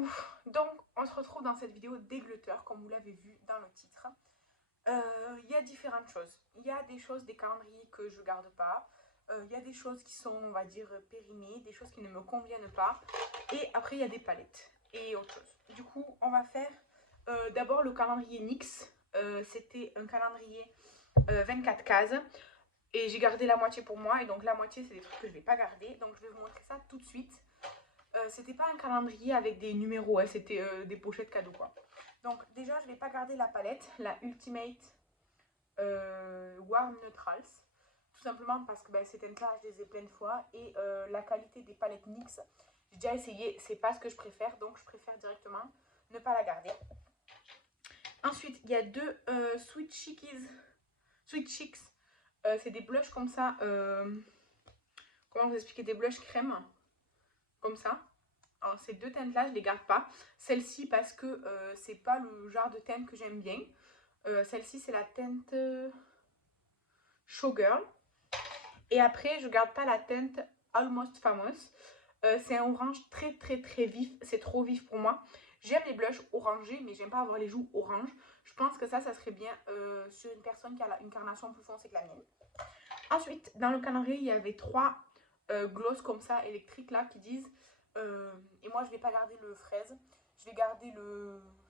Coucou, donc on se retrouve dans cette vidéo dégletteur comme vous l'avez vu dans le titre. Il y a différentes choses. Il y a des choses, des calendriers que je garde pas. Il y a des choses qui sont, on va dire, périmées, des choses qui ne me conviennent pas. Et après, il y a des palettes et autre chose. Du coup, on va faire d'abord le calendrier NYX. C'était un calendrier 24 cases. Et j'ai gardé la moitié pour moi. Et donc la moitié, c'est des trucs que je ne vais pas garder. Donc je vais vous montrer ça tout de suite. C'était pas un calendrier avec des numéros, hein, c'était des pochettes cadeaux quoi. Donc déjà je vais pas garder la palette, la Ultimate Warm Neutrals, tout simplement parce que ces teintes-là je les ai plein de fois et la qualité des palettes NYX, j'ai déjà essayé, c'est pas ce que je préfère, donc je préfère directement ne pas la garder. Ensuite il y a deux Sweet Chicks, c'est des blushs comme ça, comment vous expliquer, des blushs crème, comme ça. Alors ces deux teintes là je les garde pas. Celle-ci parce que c'est pas le genre de teinte que j'aime bien. Celle-ci c'est la teinte Showgirl. Et après je garde pas la teinte Almost Famous. C'est un orange très vif. C'est trop vif pour moi. J'aime les blushs orangés mais j'aime pas avoir les joues orange. Je pense que ça serait bien sur une personne qui a une carnation plus foncée que la mienne. Ensuite dans le calendrier il y avait trois gloss comme ça électriques là qui disent et moi je vais pas garder le fraise, je vais garder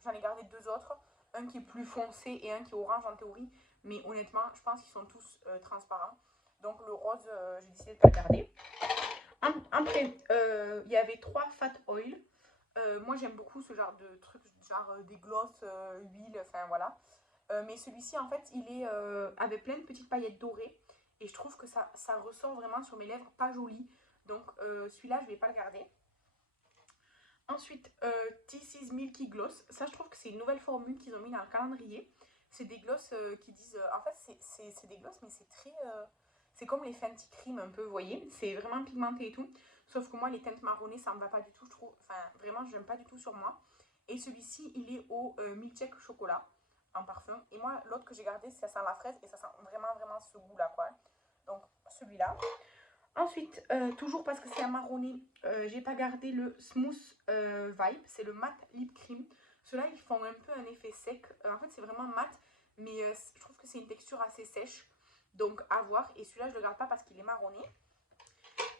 j'en ai gardé deux autres, un qui est plus foncé et un qui est orange en théorie, mais honnêtement je pense qu'ils sont tous transparents, donc le rose j'ai décidé de pas le garder. Après il y avait trois fat oil, moi j'aime beaucoup ce genre de trucs, genre des gloss, huile, enfin voilà. Mais celui-ci en fait il est avec plein de petites paillettes dorées et je trouve que ça ressort vraiment sur mes lèvres pas joli, donc celui-là je vais pas le garder. Ensuite, This is Milky Gloss. Ça, je trouve que c'est une nouvelle formule qu'ils ont mis dans le calendrier. C'est des gloss qui disent... en fait, c'est des gloss, mais c'est très... c'est comme les Fenty Cream un peu, vous voyez. C'est vraiment pigmenté et tout. Sauf que moi, les teintes marronnées, ça me va pas du tout, je trouve. Enfin, vraiment, je n'aime pas du tout sur moi. Et celui-ci, il est au milkshake chocolat en parfum. Et moi, l'autre que j'ai gardé, ça sent la fraise et ça sent vraiment ce goût-là, quoi. Donc, celui-là. Ensuite, toujours parce que c'est un marronné, j'ai pas gardé le Smooth Vibe, c'est le Matte Lip Cream. Ceux-là, ils font un peu un effet sec. En fait, c'est vraiment mat, mais je trouve que c'est une texture assez sèche. Donc, à voir. Et celui-là, je le garde pas parce qu'il est marronné.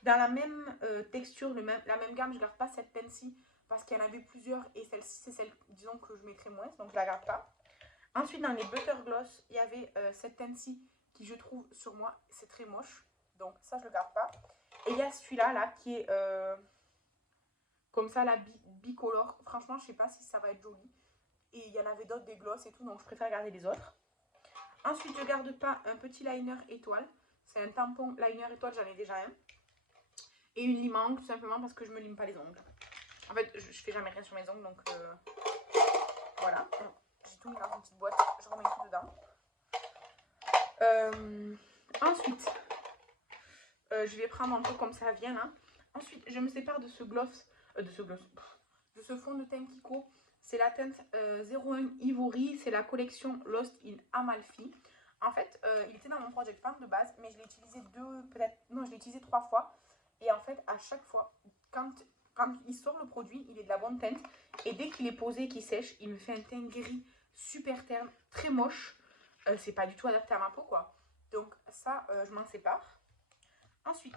Dans la même texture, la même gamme, je garde pas cette teinte-ci parce qu'il y en avait plusieurs. Et celle-ci, c'est celle, disons, que je mettrais moins. Donc, je la garde pas. Ensuite, dans les Butter Gloss, il y avait cette teinte-ci qui, je trouve, sur moi, c'est très moche. Donc ça, je le garde pas. Et il y a celui-là, là, qui est comme ça, la bicolore. Franchement, je sais pas si ça va être joli. Et il y en avait d'autres, des gloss et tout, donc je préfère garder les autres. Ensuite, je garde pas un petit liner étoile. C'est un tampon liner étoile, j'en ai déjà un. Et une limangue, tout simplement parce que je me lime pas les ongles. En fait, je fais jamais rien sur mes ongles, donc voilà. J'ai tout mis dans une petite boîte, je remets tout dedans. Ensuite, je vais prendre un peu comme ça vient là. Ensuite, je me sépare de ce gloss, de ce fond de teint Kiko. C'est la teinte 01 Ivory, c'est la collection Lost in Amalfi. En fait, il était dans mon Project Pan de base, mais je l'ai utilisé je l'ai utilisé 3 fois. Et en fait, à chaque fois, quand il sort le produit, il est de la bonne teinte. Et dès qu'il est posé et qu'il sèche, il me fait un teint gris super terne, très moche. C'est pas du tout adapté à ma peau, quoi. Donc ça, je m'en sépare. Ensuite,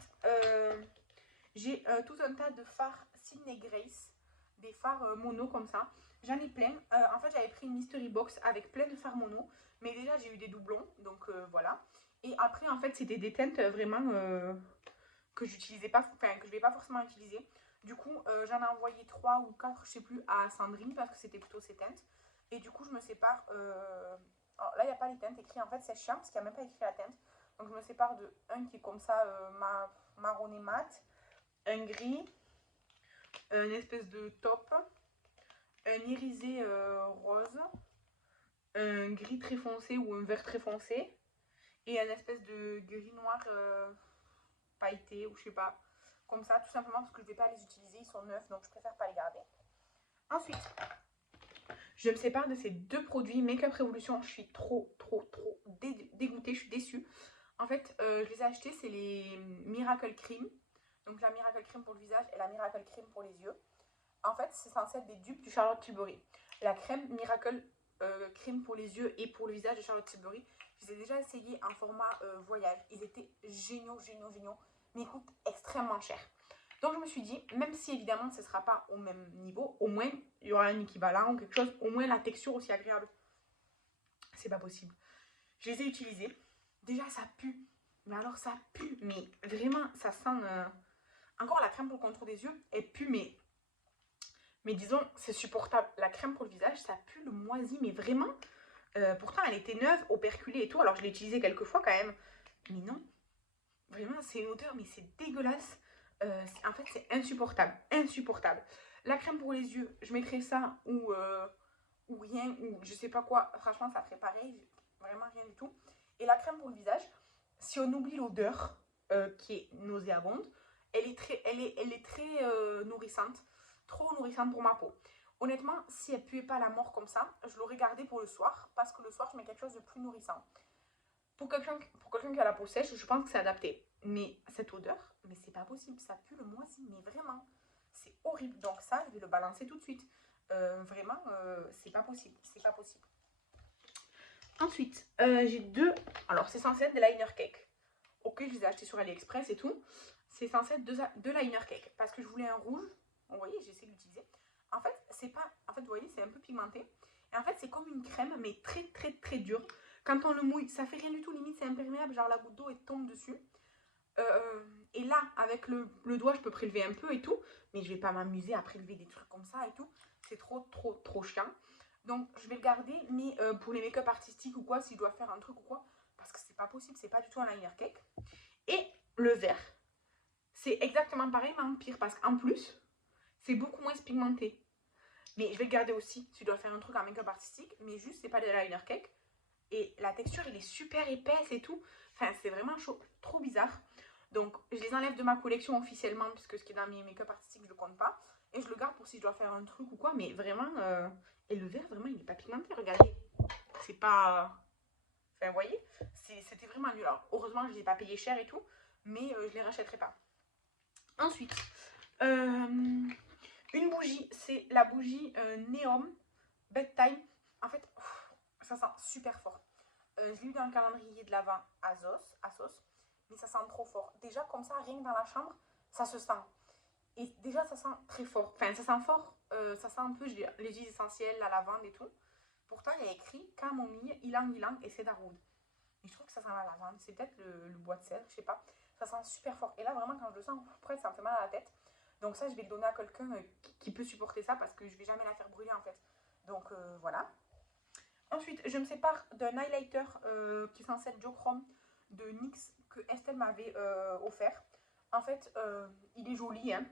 j'ai tout un tas de fards Sydney Grace, des fards mono comme ça. J'en ai plein. En fait, j'avais pris une mystery box avec plein de fards mono, mais déjà j'ai eu des doublons, donc voilà. Et après, en fait, c'était des teintes vraiment que j'utilisais pas, enfin que je vais pas forcément utiliser. Du coup, j'en ai envoyé 3 ou 4, je sais plus, à Sandrine parce que c'était plutôt ses teintes. Et du coup, je me sépare. Alors là, il n'y a pas les teintes écrites. En fait, c'est chiant parce qu'il n'y a même pas écrit la teinte. Donc, je me sépare de un qui est comme ça, marronné mat, un gris, une espèce de taupe, un irisé rose, un gris très foncé ou un vert très foncé, et un espèce de gris noir pailleté ou je sais pas. Comme ça, tout simplement parce que je ne vais pas les utiliser, ils sont neufs, donc je préfère pas les garder. Ensuite, je me sépare de ces deux produits Makeup Revolution. Je suis trop dégoûtée, je suis déçue. En fait, je les ai achetés, c'est les Miracle Cream. Donc la Miracle Cream pour le visage et la Miracle Cream pour les yeux. En fait, c'est censé être des dupes du Charlotte Tilbury. La crème Miracle crème pour les yeux et pour le visage de Charlotte Tilbury, je les ai déjà essayés en format voyage. Ils étaient géniaux, géniaux, géniaux, mais ils coûtent extrêmement cher. Donc je me suis dit, même si évidemment ce ne sera pas au même niveau, au moins il y aura un équivalent ou quelque chose, au moins la texture aussi agréable. C'est pas possible. Je les ai utilisés. Déjà ça pue. Mais alors ça pue. Mais vraiment ça sent... Encore la crème pour le contour des yeux, elle pue mais disons c'est supportable. La crème pour le visage ça pue le moisi. Mais vraiment, pourtant elle était neuve, operculée et tout. Alors je l'ai utilisée quelques fois quand même. Mais non. Vraiment c'est une odeur mais c'est dégueulasse. En fait, c'est insupportable. Insupportable. La crème pour les yeux, je mettrais ça ou rien, ou je sais pas quoi. Franchement, ça ferait pareil. Vraiment rien du tout. Et la crème pour le visage, si on oublie l'odeur qui est nauséabonde, elle est très nourrissante. Trop nourrissante pour ma peau. Honnêtement, si elle puait pas la mort comme ça, je l'aurais gardée pour le soir. Parce que le soir, je mets quelque chose de plus nourrissant. Pour quelqu'un qui a la peau sèche, je pense que c'est adapté. Mais cette odeur, mais c'est pas possible. Ça pue le moisi, mais vraiment. C'est horrible. Donc ça, je vais le balancer tout de suite. Vraiment, c'est pas possible. C'est pas possible. Ensuite, j'ai deux... Alors, c'est censé être des liner cake. Ok, je les ai achetés sur AliExpress et tout. C'est censé être deux liner cake. Parce que je voulais un rouge. Vous voyez, j'ai essayé de l'utiliser. En fait, c'est pas... En fait, vous voyez, c'est un peu pigmenté. Et en fait, c'est comme une crème, mais très, très, très dure. Quand on le mouille, ça fait rien du tout. Limite, c'est imperméable. Genre, la goutte d'eau, elle tombe dessus. Et là, avec le doigt, je peux prélever un peu et tout. Mais je vais pas m'amuser à prélever des trucs comme ça et tout. C'est trop, trop, trop chiant. Donc, je vais le garder. Mais pour les make-up artistiques ou quoi, si je dois faire un truc ou quoi, parce que c'est pas possible. C'est pas du tout un liner cake. Et le vert. C'est exactement pareil, mais en pire. Parce qu'en plus, c'est beaucoup moins pigmenté. Mais je vais le garder aussi si je dois faire un truc en make-up artistique. Mais juste, c'est pas des liner cake. Et la texture, elle est super épaisse et tout. Enfin, c'est vraiment chaud, trop bizarre. Donc, je les enlève de ma collection officiellement, puisque ce qui est dans mes make-up artistiques, je le compte pas. Et je le garde pour si je dois faire un truc ou quoi. Mais vraiment, et le vert, vraiment, il n'est pas pigmenté. Regardez, c'est pas... Enfin, vous voyez, c'était vraiment nul. Alors, heureusement, je ne les ai pas payés cher et tout. Mais je ne les rachèterai pas. Ensuite, une bougie. C'est la bougie Neom Bedtime. En fait, ça sent super fort. Je l'ai eu dans le calendrier de l'Avent Asos, mais ça sent trop fort. Déjà, comme ça, rien que dans la chambre, ça se sent. Et déjà, ça sent très fort. Enfin, ça sent fort, ça sent un peu les huiles essentielles, la lavande et tout. Pourtant, il y a écrit camomille, ylang-ylang et cedarwood. Et je trouve que ça sent la lavande. C'est peut-être le bois de cèdre, je sais pas. Ça sent super fort. Et là, vraiment, quand je le sens, après, ça me fait mal à la tête. Donc ça, je vais le donner à quelqu'un qui peut supporter ça parce que je vais jamais la faire brûler, en fait. Donc, voilà. Ensuite, je me sépare d'un highlighter qui est censé être Duochrome de NYX que Estelle m'avait offert. En fait, il est joli, hein.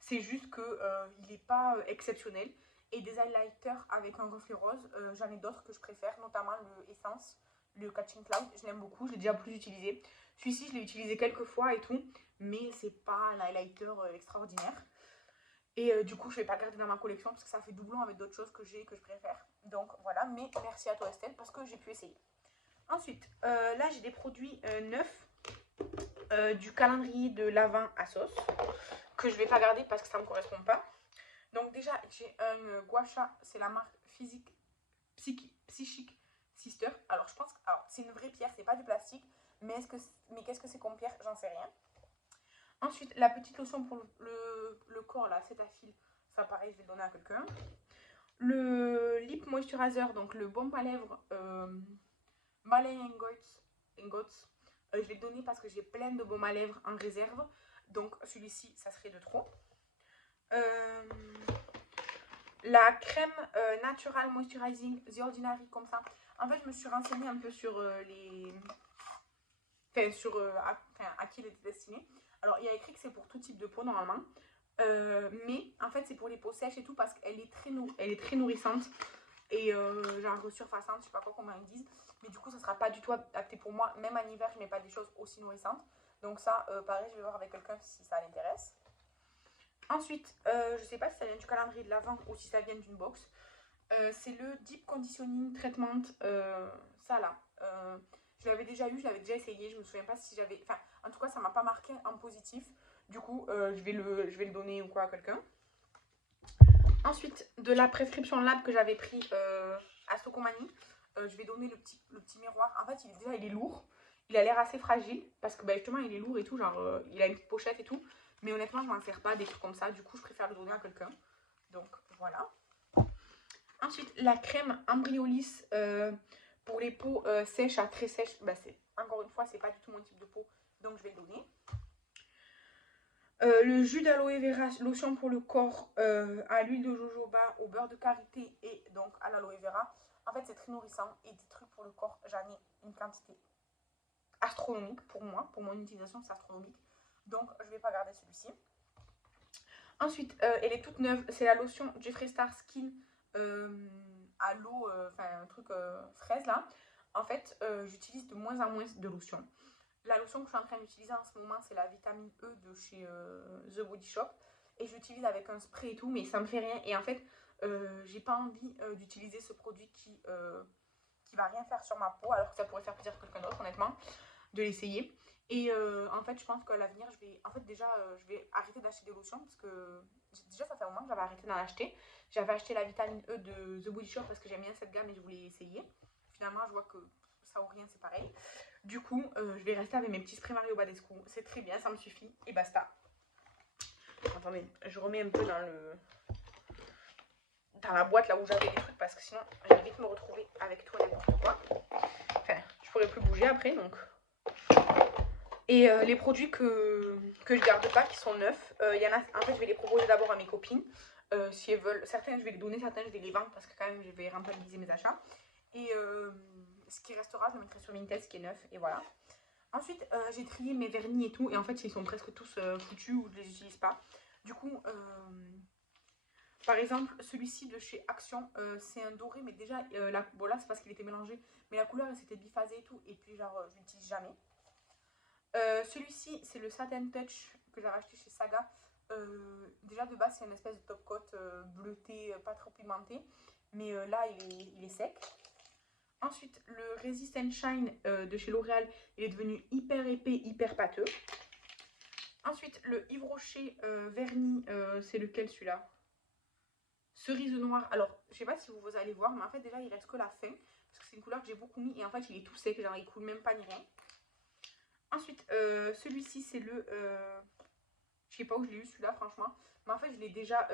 C'est juste qu'il n'est pas exceptionnel. Et des highlighters avec un reflet rose, j'en ai d'autres que je préfère, notamment le Essence, le Catching Cloud. Je l'aime beaucoup, je l'ai déjà plus utilisé. Celui-ci, je l'ai utilisé quelques fois et tout, mais c'est pas un highlighter extraordinaire. Et du coup, je ne vais pas garder dans ma collection parce que ça fait doublon avec d'autres choses que j'ai et que je préfère. Donc voilà, mais merci à toi Estelle parce que j'ai pu essayer. Ensuite, là j'ai des produits neufs du calendrier de l'Avent Asos que je ne vais pas garder parce que ça ne me correspond pas. Donc déjà, j'ai un gua sha, c'est la marque Physique Psychic Sister. Alors je pense que c'est une vraie pierre, c'est pas du plastique, mais qu'est-ce que c'est comme pierre, j'en sais rien. Ensuite, la petite lotion pour le corps, là, c'est à fil. Ça, pareil, je vais le donner à quelqu'un. Le lip moisturizer, donc le baume à lèvres Malay Ingots. Je vais le donner parce que j'ai plein de baumes à lèvres en réserve. Donc, celui-ci, ça serait de trop. La crème Natural Moisturizing The Ordinary, comme ça. En fait, je me suis renseignée un peu sur les... Enfin, sur à qui elle est destinée. Alors, il y a écrit que c'est pour tout type de peau, normalement. Mais, en fait, c'est pour les peaux sèches et tout, parce qu'elle est très nourrissante. Et genre resurfaçante, je sais pas quoi, comment ils disent. Mais du coup, ça sera pas du tout adapté pour moi. Même en hiver, je mets pas des choses aussi nourrissantes. Donc ça, pareil, je vais voir avec quelqu'un si ça l'intéresse. Ensuite, je sais pas si ça vient du calendrier de l'Avent ou si ça vient d'une box. C'est le Deep Conditioning Treatment, ça là. Je l'avais déjà eu, je l'avais déjà essayé, je me souviens pas si j'avais... Enfin, en tout cas, ça m'a pas marqué en positif. Du coup, je vais le donner ou quoi à quelqu'un. Ensuite, de la prescription Lab que j'avais pris à Socomanie, je vais donner le petit miroir. En fait, déjà, il est lourd. Il a l'air assez fragile parce que bah, justement, il est lourd et tout. Genre, il a une petite pochette et tout. Mais honnêtement, je m'en sers pas des trucs comme ça. Du coup, je préfère le donner à quelqu'un. Donc, voilà. Ensuite, la crème Embryolisse pour les peaux sèches à très sèches. Bah, encore une fois, c'est pas du tout mon type de peau. Donc, je vais le donner. Le jus d'aloe vera, lotion pour le corps à l'huile de jojoba, au beurre de karité et donc à l'aloe vera. En fait, c'est très nourrissant et des trucs pour le corps, j'en ai une quantité astronomique pour moi. Pour mon utilisation, c'est astronomique. Donc, je ne vais pas garder celui-ci. Ensuite, elle est toute neuve. C'est la lotion Jeffree Star Skin à l'eau, enfin un truc fraise là. En fait, j'utilise de moins en moins de lotion. La lotion que je suis en train d'utiliser en ce moment, c'est la vitamine E de chez The Body Shop. Et j'utilise avec un spray et tout, mais ça me fait rien. Et en fait, j'ai pas envie d'utiliser ce produit qui va rien faire sur ma peau, alors que ça pourrait faire plaisir à quelqu'un d'autre, honnêtement, de l'essayer. Et en fait, je pense qu'à l'avenir, je vais... En fait, déjà, je vais arrêter d'acheter des lotions parce que... Déjà, ça fait un moment que j'avais arrêté d'en acheter. J'avais acheté la vitamine E de The Body Shop parce que j'aime bien cette gamme et je voulais essayer. Finalement, je vois que ça ou rien, c'est pareil. Du coup, je vais rester avec mes petits sprays Mario Badescu. C'est très bien, ça me suffit. Et basta. Attendez, je remets un peu dans la boîte là où j'avais les trucs parce que sinon, je vais vite me retrouver avec tout et n'importe quoi. Enfin, je pourrais plus bouger après, donc... Et les produits que je garde pas, qui sont neufs, y en a, en fait, je vais les proposer d'abord à mes copines. Si elles veulent, certaines je vais les donner, certaines je vais les vendre parce que quand même je vais rentabiliser mes achats. Et ce qui restera, je le mettrai sur Vinted, ce qui est neuf, et voilà. Ensuite, j'ai trié mes vernis et tout, et en fait, ils sont presque tous foutus ou je les utilise pas. Du coup, par exemple, celui-ci de chez Action, c'est un doré, mais déjà, bon là, c'est parce qu'il était mélangé, mais la couleur, elle s'était biphasée et tout, et puis genre, je l'utilise jamais. Celui-ci, c'est le Satin Touch que j'ai racheté chez Saga. Déjà, de base, c'est une espèce de top coat bleuté, pas trop pigmenté, mais là, il est sec. Ensuite, le Resist and Shine de chez L'Oréal, il est devenu hyper épais, hyper pâteux. Ensuite, le Yves Rocher vernis, c'est lequel celui-là? Cerise noire. Alors, je sais pas si vous allez voir, mais en fait, déjà, il reste que la fin. Parce que c'est une couleur que j'ai beaucoup mis et en fait, il est tout sec, genre il coule même pas ni rien. Ensuite, celui-ci, c'est le... je sais pas où je l'ai eu celui-là, franchement. Mais en fait, je l'ai déjà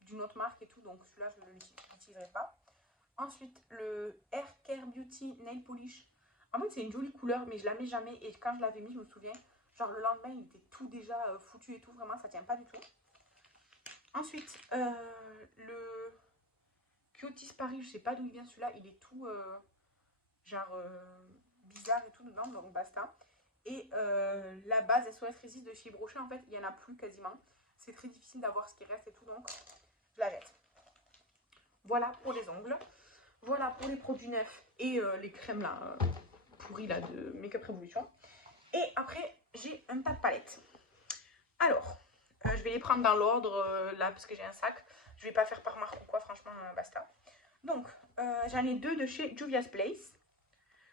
d'une autre marque et tout, donc celui-là, je ne l'utiliserai pas. Ensuite, le Hair Care Beauty Nail Polish. En fait, c'est une jolie couleur, mais je la mets jamais. Et quand je l'avais mis, je me souviens, genre le lendemain, il était tout déjà foutu et tout. Vraiment, ça tient pas du tout. Ensuite, le Cuties Paris, je sais pas d'où il vient celui-là. Il est tout genre bizarre et tout dedans, donc basta. Et la base SOS Resist de chez Brochet, en fait, il n'y en a plus quasiment. C'est très difficile d'avoir ce qui reste et tout, donc je la jette. Voilà pour les ongles. Voilà pour les produits neufs et les crèmes là, pourries là, de Make Up Revolution. Et après, j'ai un tas de palettes. Alors, je vais les prendre dans l'ordre là, parce que j'ai un sac. Je vais pas faire par marque ou quoi, franchement, basta. Donc, j'en ai deux de chez Juvia's Place.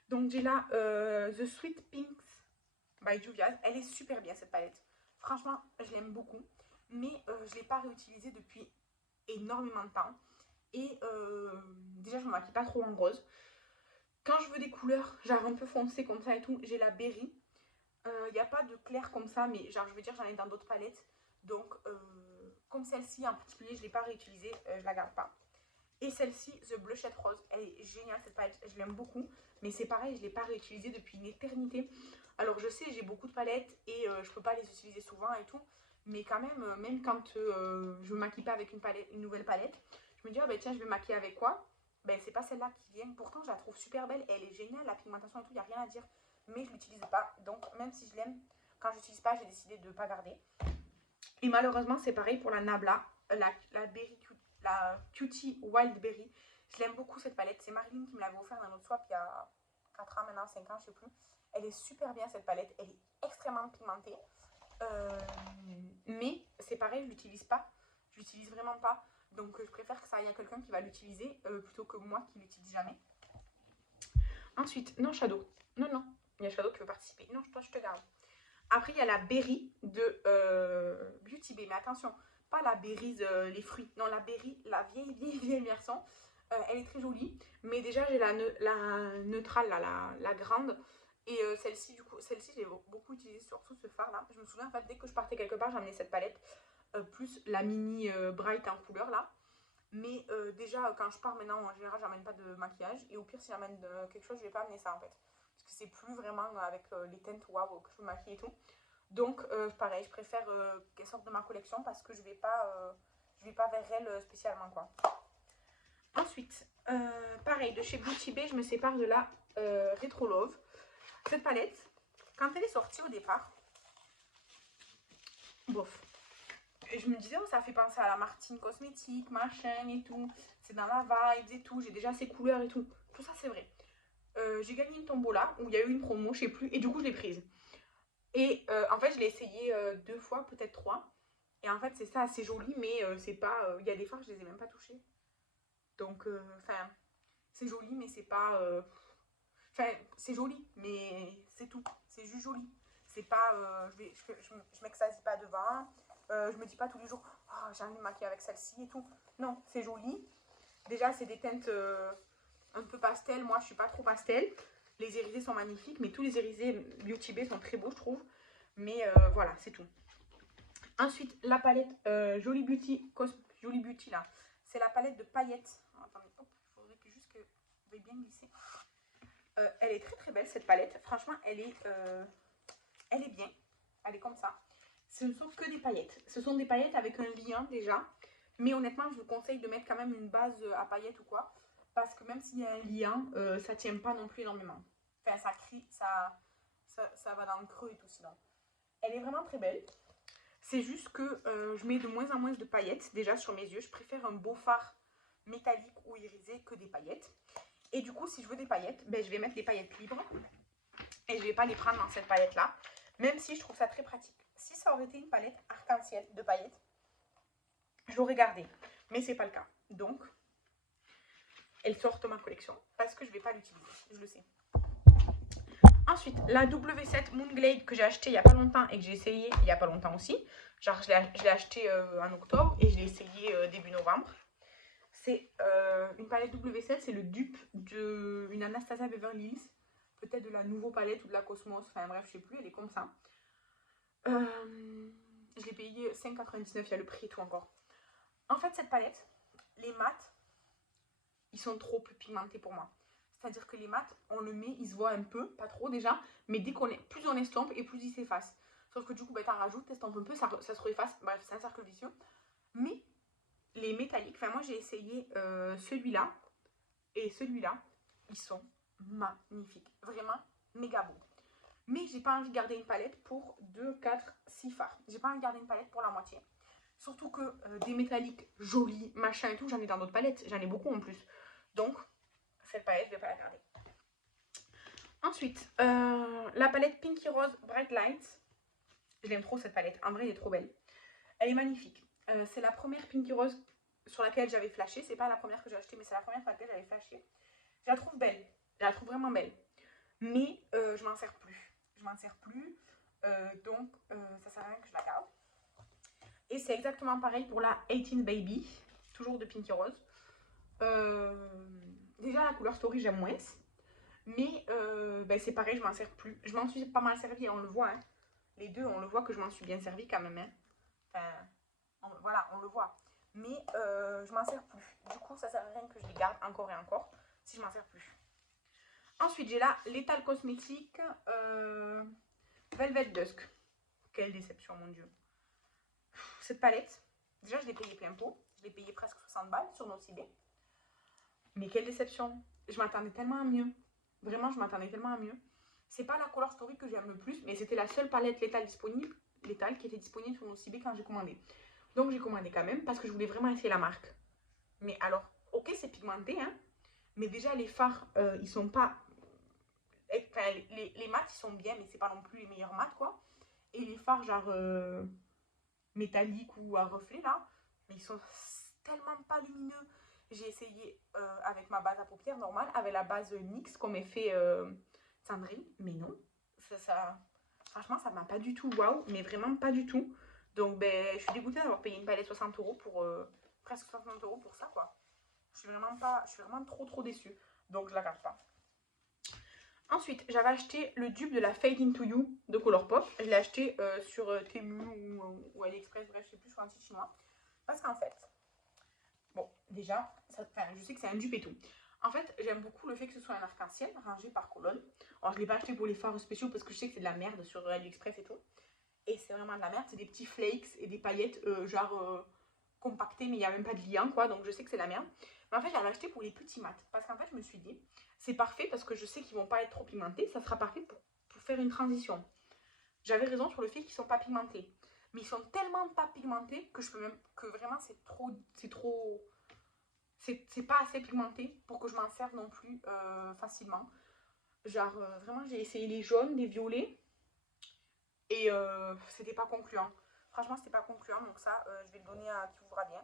Donc j'ai là The Sweet Pinks by Juvia's. Elle est super bien cette palette. Franchement, je l'aime beaucoup. Mais je ne l'ai pas réutilisée depuis énormément de temps. Et déjà, je ne me maquille pas trop en rose. Quand je veux des couleurs, genre un peu foncées comme ça et tout, j'ai la Berry. Il n'y a pas de clair comme ça, mais genre je veux dire, j'en ai dans d'autres palettes. Donc, comme celle-ci en particulier, je ne l'ai pas réutilisée, je la garde pas. Et celle-ci, The Blushette Rose, elle est géniale cette palette, je l'aime beaucoup. Mais c'est pareil, je ne l'ai pas réutilisée depuis une éternité. Alors je sais, j'ai beaucoup de palettes et je ne peux pas les utiliser souvent et tout. Mais quand même, même quand je me maquille pas avec une nouvelle palette, je me dis, oh, ben, tiens, je vais me maquiller avec quoi? Ben c'est pas celle-là qui vient. Pourtant, je la trouve super belle, elle est géniale, la pigmentation et tout, il n'y a rien à dire. Mais je l'utilise pas. Donc même si je l'aime, quand je l'utilise pas, j'ai décidé de ne pas garder. Et malheureusement, c'est pareil pour la Nabla, la Cutie Wild Berry. Je l'aime beaucoup cette palette. C'est Marilyn qui me l'avait offert dans notre swap il y a 4 ans maintenant, 5 ans, je sais plus. Elle est super bien cette palette. Elle est extrêmement pigmentée. Mais c'est pareil, je l'utilise pas. Je l'utilise vraiment pas. Donc je préfère que ça aille à quelqu'un qui va l'utiliser plutôt que moi qui l'utilise jamais. Ensuite, non, Shadow. Non, non. Il y a Shadow qui veut participer. Non, toi, je te garde. Après, il y a la Berry de Beauty Bay. Mais attention, pas la Berries, les fruits, non, la Berry, la vieille version. Elle est très jolie, mais déjà j'ai la neutrale, là, la grande. Et celle-ci, du coup, celle-ci, j'ai beaucoup utilisé, surtout ce fard-là. Je me souviens, en fait, dès que je partais quelque part, j'amenais cette palette, plus la mini Bright en couleur, là. Mais déjà, quand je pars maintenant, en général, j'amène pas de maquillage. Et au pire, si j'amène quelque chose, je vais pas amener ça, en fait. Parce que c'est plus vraiment avec les teintes waouh que je me maquille et tout. Donc, pareil, je préfère qu'elle sorte de ma collection parce que je vais pas vers elle spécialement, quoi. Ensuite, pareil, de chez Beauty Bay, je me sépare de la Retro Love. Cette palette, quand elle est sortie au départ, bof. Et je me disais, oh, ça fait penser à la Martine Cosmétique, machin et tout. C'est dans la vibe et tout. J'ai déjà ses couleurs et tout. Tout ça, c'est vrai. J'ai gagné une tombola où il y a eu une promo, je sais plus. Et du coup, je l'ai prise. Et en fait, je l'ai essayé 2 fois, peut-être 3. Et en fait, c'est ça, assez joli, mais c'est pas. Il y a des fards, je les ai même pas touchés. Donc, enfin, c'est joli, mais c'est pas. Enfin, c'est joli, mais c'est tout. C'est juste joli. C'est pas. Je m'extasie pas devant. Je me dis pas tous les jours, oh, j'ai envie de me maquiller avec celle-ci et tout. Non, c'est joli. Déjà, c'est des teintes un peu pastel. Moi, je suis pas trop pastel. Les irisés sont magnifiques, mais tous les irisés Beauty Bay sont très beaux, je trouve. Mais voilà, c'est tout. Ensuite, la palette Jolie Beauty, là. C'est la palette de paillettes. Attendez, hop, il faudrait que juste que vous voyez bien glisser. Elle est très très belle cette palette. Franchement, elle est bien. Elle est comme ça. Ce ne sont que des paillettes. Ce sont des paillettes avec un lien déjà. Mais honnêtement, je vous conseille de mettre quand même une base à paillettes ou quoi. Parce que même s'il y a un lien, ça ne tient pas non plus énormément. Enfin, ça crie, ça va dans le creux et tout sinon. Elle est vraiment très belle. C'est juste que je mets de moins en moins de paillettes déjà sur mes yeux. Je préfère un beau fard métallique ou irisé que des paillettes. Et du coup, si je veux des paillettes, ben, je vais mettre les paillettes libres. Et je ne vais pas les prendre dans cette palette-là. Même si je trouve ça très pratique. Si ça aurait été une palette arc-en-ciel de paillettes, je l'aurais gardée. Mais c'est pas le cas. Donc, elle sort de ma collection parce que je ne vais pas l'utiliser. Je le sais. Ensuite, la W7 Moonglade que j'ai acheté il n'y a pas longtemps et que j'ai essayé il n'y a pas longtemps aussi. Genre, je l'ai acheté en octobre et je l'ai essayé début novembre. C'est une palette W7, c'est le dupe d'une Anastasia Beverly Hills. Peut-être de la nouveau palette ou de la Cosmos, enfin bref, je sais plus, elle est comme ça. Je l'ai payé 5,99, il y a le prix et tout encore. En fait, cette palette, les mats, ils sont trop pigmentés pour moi. C'est-à-dire que les mats, on le met, ils se voient un peu, pas trop déjà, mais dès qu'on est, plus on estompe et plus ils s'effacent. Sauf que du coup, bah, t'en rajoutes, t'estompes un peu, ça se reefface, bref, c'est un cercle vicieux. Mais les métalliques, enfin moi j'ai essayé celui-là et celui-là, ils sont magnifiques, vraiment méga beaux. Mais j'ai pas envie de garder une palette pour 2, 4, 6 fards. J'ai pas envie de garder une palette pour la moitié. Surtout que des métalliques jolis, machin et tout, j'en ai dans d'autres palettes. J'en ai beaucoup en plus. Donc, cette palette, je vais pas la garder. Ensuite, la palette Pinky Rose Bright Lights. Je l'aime trop cette palette. En vrai, elle est trop belle. Elle est magnifique. C'est la première Pinky Rose sur laquelle j'avais flashé. C'est pas la première que j'ai achetée, mais c'est la première sur laquelle j'avais flashé. Je la trouve belle. Je la trouve vraiment belle. Mais je m'en sers plus. Je m'en sers plus. Donc, ça sert à rien que je la garde. Et c'est exactement pareil pour la 18 Baby. Toujours de Pinky Rose. Déjà, la couleur Story, j'aime moins. Mais ben, c'est pareil, je m'en sers plus. Je m'en suis pas mal servi, on le voit. Hein. Les deux, on le voit que je m'en suis bien servi quand même. Hein. Enfin, voilà, on le voit. Mais je m'en sers plus. Du coup, ça sert à rien que je les garde encore et encore si je m'en sers plus. Ensuite, j'ai là Lethal Cosmétique Velvet Dusk. Quelle déception, mon Dieu. Cette palette, déjà, je l'ai payée plein pot. Je l'ai payée presque 60 balles sur Nocibé. Mais quelle déception. Je m'attendais tellement à mieux. Vraiment, je m'attendais tellement à mieux. C'est pas la couleur Story que j'aime le plus, mais c'était la seule palette Lethal disponible, Lethal qui était disponible sur Nocibé quand j'ai commandé. Donc j'ai commandé quand même parce que je voulais vraiment essayer la marque. Mais alors, ok, c'est pigmenté, hein. Mais déjà, les fards, ils sont pas... Enfin, les mats, ils sont bien, mais c'est pas non plus les meilleurs mats, quoi. Et les fards, genre métalliques ou à reflets, là, mais ils sont tellement pas lumineux. J'ai essayé avec ma base à paupières normale, avec la base NYX, comme est fait Sandrine, mais non. Franchement, ça m'a pas du tout waouh, mais vraiment pas du tout. Donc ben, je suis dégoûtée d'avoir payé une palette 60 € pour presque 60 € pour ça quoi. Je suis vraiment trop déçue. Donc je la garde pas. Ensuite, j'avais acheté le dupe de la Fade Into You de Colourpop. Je l'ai acheté sur Temu ou AliExpress, bref, je sais plus, sur un site chinois. Parce qu'en fait, bon, déjà, je sais que c'est un dupe et tout. En fait, j'aime beaucoup le fait que ce soit un arc-en-ciel rangé par colonne. Alors, je ne l'ai pas acheté pour les fards spéciaux parce que je sais que c'est de la merde sur AliExpress et tout. Et c'est vraiment de la merde, c'est des petits flakes et des paillettes compactées, mais il n'y a même pas de liant, quoi. Donc, je sais que c'est de la merde. Mais en fait, j'avais acheté pour les petits mats. Parce qu'en fait, je me suis dit, c'est parfait parce que je sais qu'ils vont pas être trop pigmentés. Ça sera parfait pour faire une transition. J'avais raison sur le fait qu'ils sont pas pigmentés. Mais ils sont tellement pas pigmentés que je peux même. Que vraiment, c'est pas assez pigmenté pour que je m'en serve non plus facilement. Genre, vraiment, j'ai essayé les jaunes, les violets. Et c'était pas concluant. Franchement, c'était pas concluant. Donc ça, je vais le donner à qui voudra bien.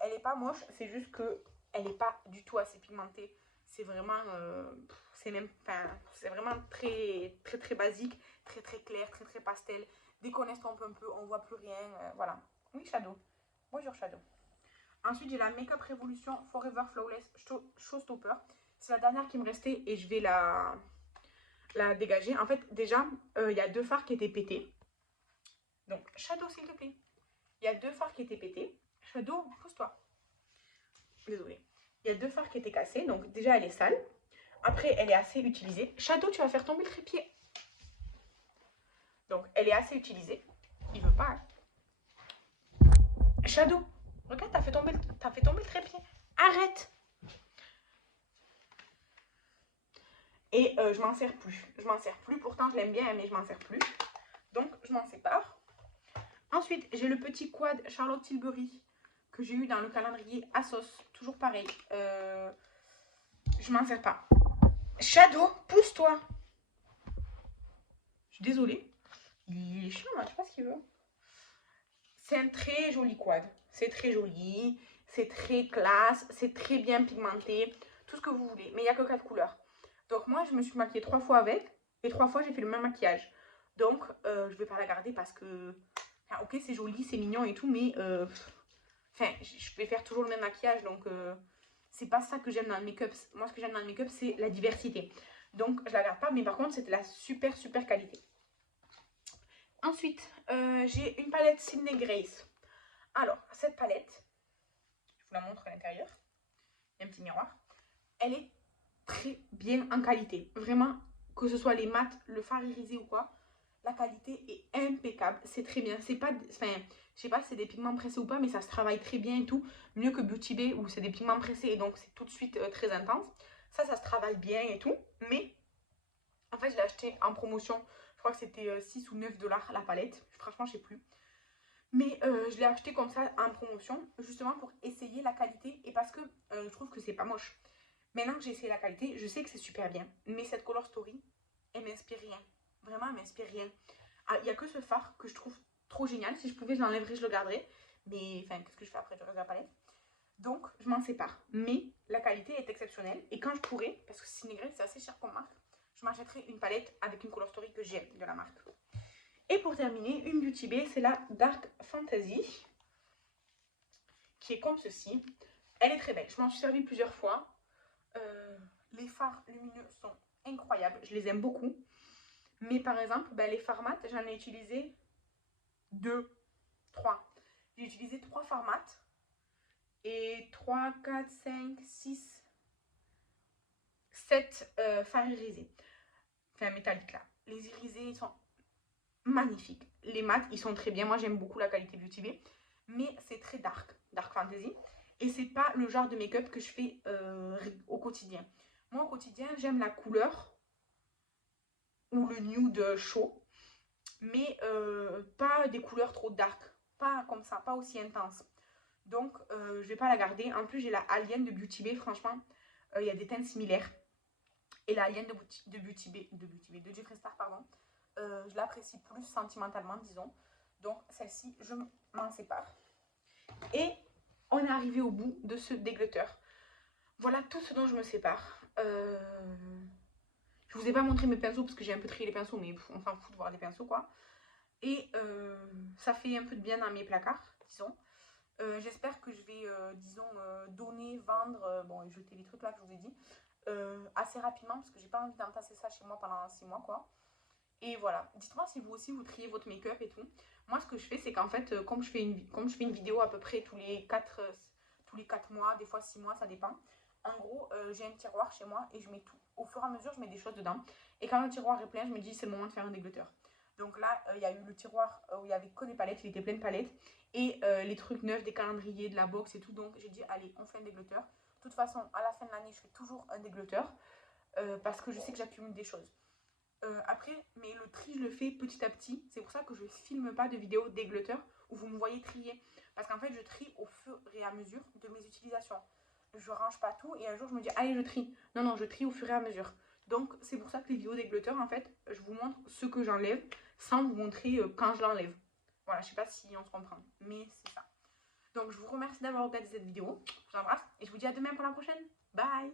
Elle est pas moche, c'est juste que elle est pas du tout assez pigmentée. C'est vraiment, c'est vraiment très basique, très clair, très pastel. Dès qu'on estompe un peu, on voit plus rien. Voilà. Oui, Shadow. Bonjour Shadow. Ensuite, j'ai la Makeup Revolution Forever Flawless Showstopper. C'est la dernière qui me restait et je vais la dégager. En fait, déjà, il y a 2 fards qui étaient pétés. Donc, Shadow, s'il te plaît. Il y a 2 fards qui étaient pétés. Shadow, pousse-toi. Désolée. Il y a 2 fards qui étaient cassés. Donc, déjà, elle est sale. Après, elle est assez utilisée. Shadow, tu vas faire tomber le trépied. Donc, elle est assez utilisée. Il veut pas. Hein. Shadow, regarde, t'as fait tomber le trépied. Arrête. Et je m'en sers plus. Je m'en sers plus. Pourtant, je l'aime bien, mais je m'en sers plus. Donc, je m'en sépare. Ensuite, j'ai le petit quad Charlotte Tilbury que j'ai eu dans le calendrier Asos. Toujours pareil. Je m'en sers pas. Shadow, pousse-toi. Je suis désolée. Il est chiant, là. Je sais pas ce qu'il veut. C'est un très joli quad. C'est très joli. C'est très classe. C'est très bien pigmenté. Tout ce que vous voulez. Mais il n'y a que 4 couleurs. Donc moi, je me suis maquillée 3 fois avec. Et 3 fois, j'ai fait le même maquillage. Donc, je vais pas la garder parce que... Enfin, ok, c'est joli, c'est mignon et tout, mais... Enfin, je vais faire toujours le même maquillage, donc... c'est pas ça que j'aime dans le make-up. Moi, ce que j'aime dans le make-up, c'est la diversité. Donc, je la garde pas, mais par contre, c'est de la super qualité. Ensuite, j'ai une palette Sydney Grace. Alors, cette palette, je vous la montre à l'intérieur. Il y a un petit miroir. Elle est très bien en qualité. Vraiment, que ce soit les mats, le fard irisé ou quoi, la qualité est impeccable. C'est très bien. C'est pas... Enfin, je sais pas si c'est des pigments pressés ou pas, mais ça se travaille très bien et tout. Mieux que Beauty Bay où c'est des pigments pressés et donc c'est tout de suite très intense. Ça se travaille bien et tout. Mais, en fait, je l'ai acheté en promotion. Je crois que c'était 6 ou 9 $ la palette. Franchement, je sais plus. Mais je l'ai acheté comme ça en promotion, justement pour essayer la qualité et parce que je trouve que c'est pas moche. Maintenant que j'ai essayé la qualité, je sais que c'est super bien. Mais cette Color Story, elle m'inspire rien. Vraiment, elle m'inspire rien. Il n'y a que ce fard que je trouve trop génial. Si je pouvais, je l'enlèverais, je le garderais. Mais enfin, qu'est-ce que je fais après? Je reste la palette. Donc, je m'en sépare. Mais la qualité est exceptionnelle. Et quand je pourrais, parce que Cinégré, c'est assez cher comme marque, je m'achèterais une palette avec une Color Story que j'aime de la marque. Et pour terminer, une Beauty Bay, c'est la Dark Fantasy, qui est comme ceci. Elle est très belle. Je m'en suis servie plusieurs fois. Les fards lumineux sont incroyables. Je les aime beaucoup. Mais par exemple, les fards mat, j'en ai utilisé 2, 3. J'ai utilisé 3 fards mat. Et 3, 4, 5, 6, 7 fards irisés. Enfin, métalliques là. Les irisés, ils sont magnifiques. Les mats, ils sont très bien. Moi, j'aime beaucoup la qualité Beauty Bay. Mais c'est très dark fantasy. Et c'est pas le genre de make-up que je fais au quotidien. Moi, au quotidien, j'aime la couleur ou le nude chaud. Mais pas des couleurs trop dark. Pas comme ça, pas aussi intense. Donc, je vais pas la garder. En plus, j'ai la Alien de Beauty Bay. Franchement, il y a des teintes similaires. Et la Alien de Jeffree Star, pardon. Je l'apprécie plus sentimentalement, disons. Donc, celle-ci, je m'en sépare. Et on est arrivé au bout de ce dégletteur. Voilà tout ce dont je me sépare. Je vous ai pas montré mes pinceaux parce que j'ai un peu trié les pinceaux, mais on s'en fout de voir des pinceaux, quoi. Et ça fait un peu de bien dans mes placards, disons. J'espère que je vais, disons, donner, vendre, bon, et jeter les trucs là que je vous ai dit, assez rapidement, parce que j'ai pas envie d'entasser ça chez moi pendant 6 mois, quoi. Et voilà, dites-moi si vous aussi vous triez votre make-up et tout. Moi, ce que je fais, c'est qu'en fait, comme je fais une vidéo à peu près tous les 4 mois, des fois 6 mois, ça dépend. En gros, j'ai un tiroir chez moi et je mets tout. Au fur et à mesure, je mets des choses dedans. Et quand le tiroir est plein, je me dis c'est le moment de faire un dégletteur. Donc là, il y a eu le tiroir où il y avait que des palettes, il était plein de palettes. Et les trucs neufs, des calendriers, de la box et tout. Donc j'ai dit allez, on fait un dégletteur. De toute façon, à la fin de l'année, je fais toujours un dégletteur. Parce que je sais que j'accumule des choses. Après, mais le tri, je le fais petit à petit. C'est pour ça que je ne filme pas de vidéos dégletteur où vous me voyez trier. Parce qu'en fait, je trie au fur et à mesure de mes utilisations. Je range pas tout et un jour, je me dis, allez, je trie. Non, non, je trie au fur et à mesure. Donc, c'est pour ça que les vidéos dégletteur, en fait, je vous montre ce que j'enlève sans vous montrer quand je l'enlève. Voilà, je sais pas si on se comprend, mais c'est ça. Donc, je vous remercie d'avoir regardé cette vidéo. Je vous embrasse et je vous dis à demain pour la prochaine. Bye!